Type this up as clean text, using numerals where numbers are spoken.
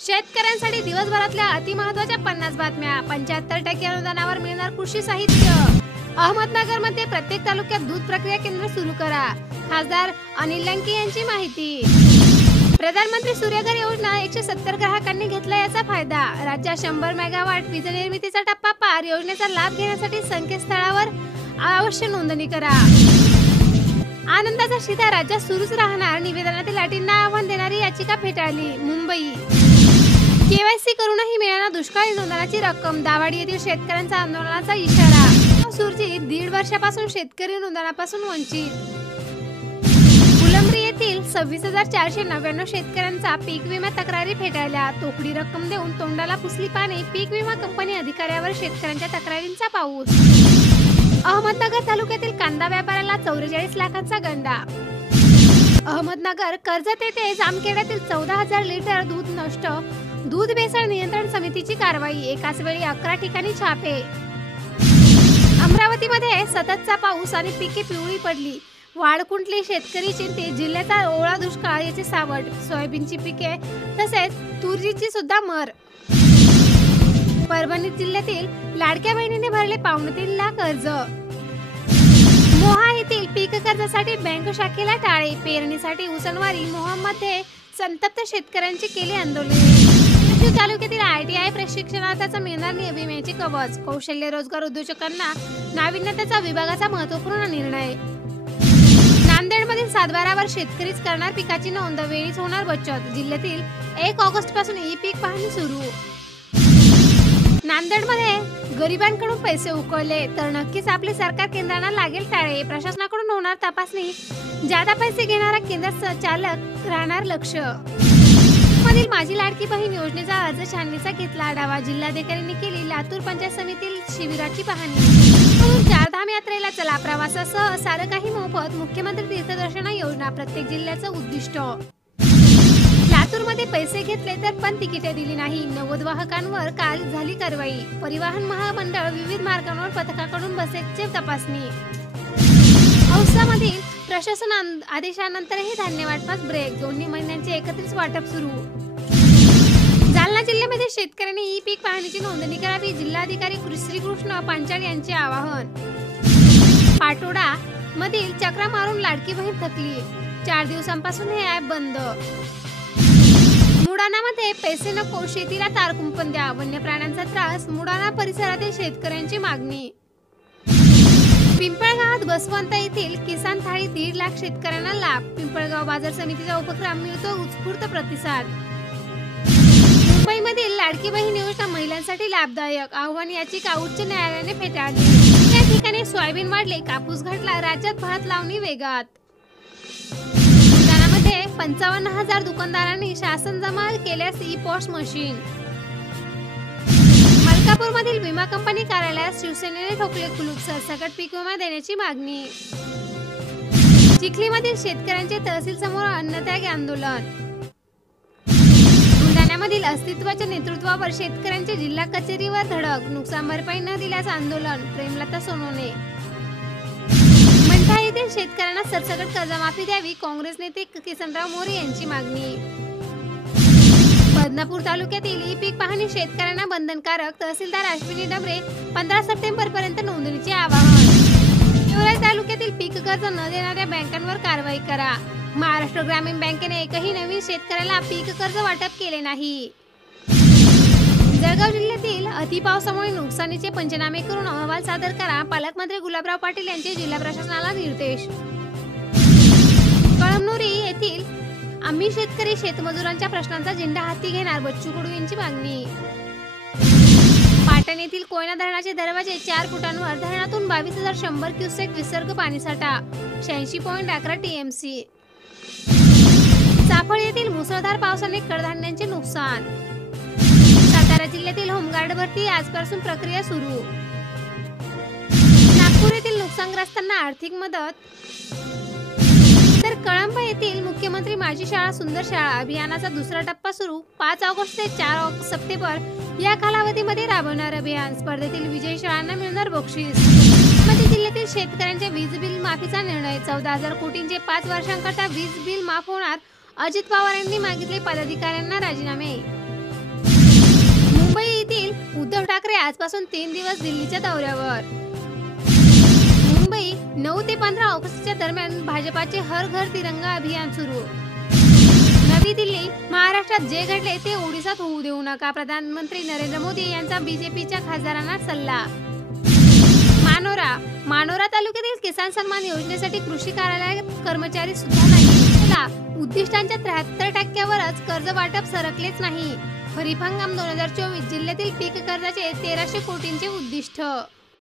शेतकऱ्यांसाठी दिवसभरातल्या अतिमहत्त्वाच्या 50 बातम्या. 75% अनुदानावर मिळणार कृषी साहित्य. अहमदनगरमध्ये प्रत्येक तालुक्यात दूध प्रक्रिया केंद्र सुरू करा. खासदार अनिल लंके यांची माहिती. प्रधानमंत्री सूर्यघर योजना 170 ग्राहकांनी घेतला याचा फायदा. राज्यात 100 मेगावॉट वीज निर्मितीचा टप्पा पार. योजनेचा लाभ घेण्यासाठी संकेतस्थळावर अवश्य नोंदणी करा. आनंदाचा शिधा राज्यात सुरूच राहणार. निवेदनातील अटींना आव्हान देणारी याचिका फेटाळली. मुंबई. केवायसी करूनही मिळाला दुष्काळी अनुदानाची रक्कम. दाभाडी येथील शेतकऱ्यांचा आंदोलनाचा इशारा. सुरजीत 1.5 वर्षापासून शेतकरी अनुदानापासून वंचित. फुलंब्री येथील 26,499 शेतकऱ्यांचा पीक विमा तक्रारी फेटाळल्या. तोकडी रक्कम देऊन तोंडाला पुसली पाने. पीक विमा कंपनी अधिकाऱ्यावर शेतकऱ्यांच्या तक्रारींचा पाऊस. अहमदनगर तालुक्यातील कांदा व्यापाऱ्याला 44 लाखांचा गंडा. अहमदनगर कर्जत येथे जामखेड्यातील 14,000 लिटर दूध नष्ट. दूध भेसळ नियंत्रण समितीची कारवाई. एकाच वेळी 11 ठिकाणी छापे. अमरावतीमध्ये सततचा पाऊस आणि पिके पिवळी पडली. वाढ खुंटली. शेतकरी चिंतित. जिल्ह्याचा ओळा दुष्काळ याचे सावट. सोयाबीनची पिके तसेच तुरीची सुद्धा मर. परभणी जिल्ह्यातील लाडक्या बहिणीने भरले 3.25 लाख कर्ज. मोहा येथील पीक कर्जासाठी बँक शाखेला टाळे. पेरणीसाठी उसनवारी. मोहामध्ये संतप्त शेतकऱ्यांची केली आंदोलन. तालुक्यातील ITI प्रशिक्षणार्थाचा मिळणार विम्याचे कवच. कौशल्य रोजगार उद्योजकांना नाविन्यतेचा विभागाचा महत्त्वपूर्ण निर्णय. नांदेडमधील सातबारावर शेतकरीच करणार पिकाची नोंद. वेळीच होणार बचत. जिल्ह्यातील 1 ऑगस्ट पासून ई-पीक पाहणी सुरू. नांदेडमध्ये गरिबांकडून पैसे उकळले तर नक्कीच आपले सरकार केंद्रांना लागेल टाळे. प्रशासनाकडून होणार तपासणी. जादा पैसे घेणारा केंद्र संचालक राहणार लक्ष. मधील माझी लाडकी बहीण योजनेचा अर्ज छाननीचा घेतला आढावा. जिल्हाधिकाऱ्यांनी केली लातूर पंचायत समितीतील शिबिराची पाहणी. चारधाम यात्रेला चला. प्रवासासह सारं काही मोफत. मुख्यमंत्री तीर्थदर्शन योजना. प्रत्येक जिल्ह्याचं उद्दिष्ट. लातूरमध्ये पैसे घेतले तर पण तिकिटे दिली नाही. 90 वाहकांवर काल झाली कारवाई. परिवहन महामंडळ विविध मार्गांवर पथकाकडून बसेसची तपासणी. औसामधील प्रशासन आदेशानंतरही धान्य वाटपास ब्रेक. 2 महिन्यांचे एकत्रित वाटप सुरू. जालना जिल्ह्यामध्ये शेतकऱ्यांनी ई-पीक पाहणीची नोंदणी करावी. जिल्हाधिकारी श्रीकृष्ण पांचाळ यांचे आवाहन. पाटोडा मधील चक्रा मारून लाडकी बहीण थकली. 4 दिवसांपासून हे ॲप बंद. मुडानामध्ये पैसे नको शेतीला तार कुंपण द्या. वन्य प्राण्यांचा त्रास. मुडाना परिसरातील शेतकऱ्यांची मागणी. पिंपळगावात बसवंत येथील किसान थाळी 1.5 लाख शेतकऱ्यांना लाभ. पिंपळगाव बाजार समितीचा उपक्रम मिळतो उत्स्फूर्त प्रतिसाद. मुंबईमधील लाडकी बहीण योजना महिलांसाठी लाभदायक. आव्हान याचिका उच्च न्यायालयाने फेटाळली. या ठिकाणी सोयाबीन वाढले. कापूस घटला. राज्यात भात लावणी वेगात. बुलढाणामध्ये 55,000 दुकानदारांनी शासन जमा केल्यास ई-पॉस मशीन. मलकापूरमधील विमा कंपनी कार्यालयात शिवसेनेने ठोकले कुलूप. सरसकट पीक विमा देण्याची मागणी. चिखलीमधील शेतकऱ्यांचे तहसील समोर अन्नत्याग आंदोलन. बुलढाण्यामधील अस्तित्वाच्या नेतृत्वावर शेतकऱ्यांचे जिल्हा कचेरीवर धडक. नुकसान भरपाई न दिल्यास आंदोलन. प्रेमलता सोनवणे. मंठा येथील शेतकऱ्यांना सरसकट कर्जमाफी द्यावी. काँग्रेस नेते किसनराव मोरे यांची मागणी. बदनापूर तालुक्यातील ई-पीक पाहणी शेतकऱ्यांना बंधनकारक. तहसीलदार अश्विनी डबरे. 15 सप्टेंबर पर्यंत नोंदणीचे आवाहन. गेवराई तालुक्यातील पीक कर्ज न देणाऱ्या बँकांवर कारवाई करा. महाराष्ट्र ग्रामीण बँकेने एकही नवीन शेतकऱ्याला पीक कर्ज वाटप केले नाही. जळगाव जिल्ह्यातील अतिपावसामुळे नुकसानीचे पंचनामे करून अहवाल सादर करा. पालकमंत्री गुलाबराव पाटील यांचे जिल्हा प्रशासनाला निर्देश. कळमनुरी येथील आम्ही शेतकरी शेतमजुरांच्या प्रश्नांचा झेंडा हाती घेणार. बच्चू कडू यांची मागणी. पाटण येथील कोयना धरणाचे दरवाजे 4 फुटांवर. धरणातून 22,100 क्युसेक विसर्ग पाणीसाठा. 86.11 TMC. चाफळ येथील मुसळधार पावसाने कडधान्यांचे नुकसान. सातारा जिल्ह्यातील होमगार्ड भरती आजपासून प्रक्रिया सुरू. नागपूर येथील नुकसानग्रस्तांना आर्थिक मदत. तर कळंब येथील मुख्यमंत्री माझी शाळा सुंदर शाळा अभियानाचा दुसरा टप्पा सुरू. 5 ऑगस्ट ते 4 सप्टेंबर या कालावधीमध्ये राबवणार अभियान. स्पर्धेतील विजयी शाळांना मिळणार बक्षीस. अहमदनगर जिल्ह्यातील शेतकऱ्यांच्या वीज बिल माफीचा निर्णय. 14,000 कोटींचे 5 वर्षांकरता वीज बिल माफ होणार. अजित पवार यांनी मागितले पदाधिकाऱ्यांना राजीनामे. उद्धव ठाकरे आजपासून 3 दिवस दिल्लीच्या दौऱ्यावर. मुंबई 9 ते 15 ऑगस्टच्या दरम्यान भाजपाचे हर घर तिरंगा अभियान सुरू. नवी दिल्ली, महाराष्ट्रात जे घडले ते ओडिसात होऊ देऊ नका. प्रधानमंत्री नरेंद्र मोदी यांचा बीजेपीच्या खासदारांना सल्ला. मानोरा तालुक्यातील किसान सन्मान योजनेसाठी कृषी कार्यालयात कर्मचारी सुद्धा नाही. उद्दिष्टांच्या 73% कर्ज वाटप सरकलेच नाही. खरीप हंगाम 2024 जिल्ह्यातील पीक कर्जाचे 1300 कोटींचे उद्दिष्ट.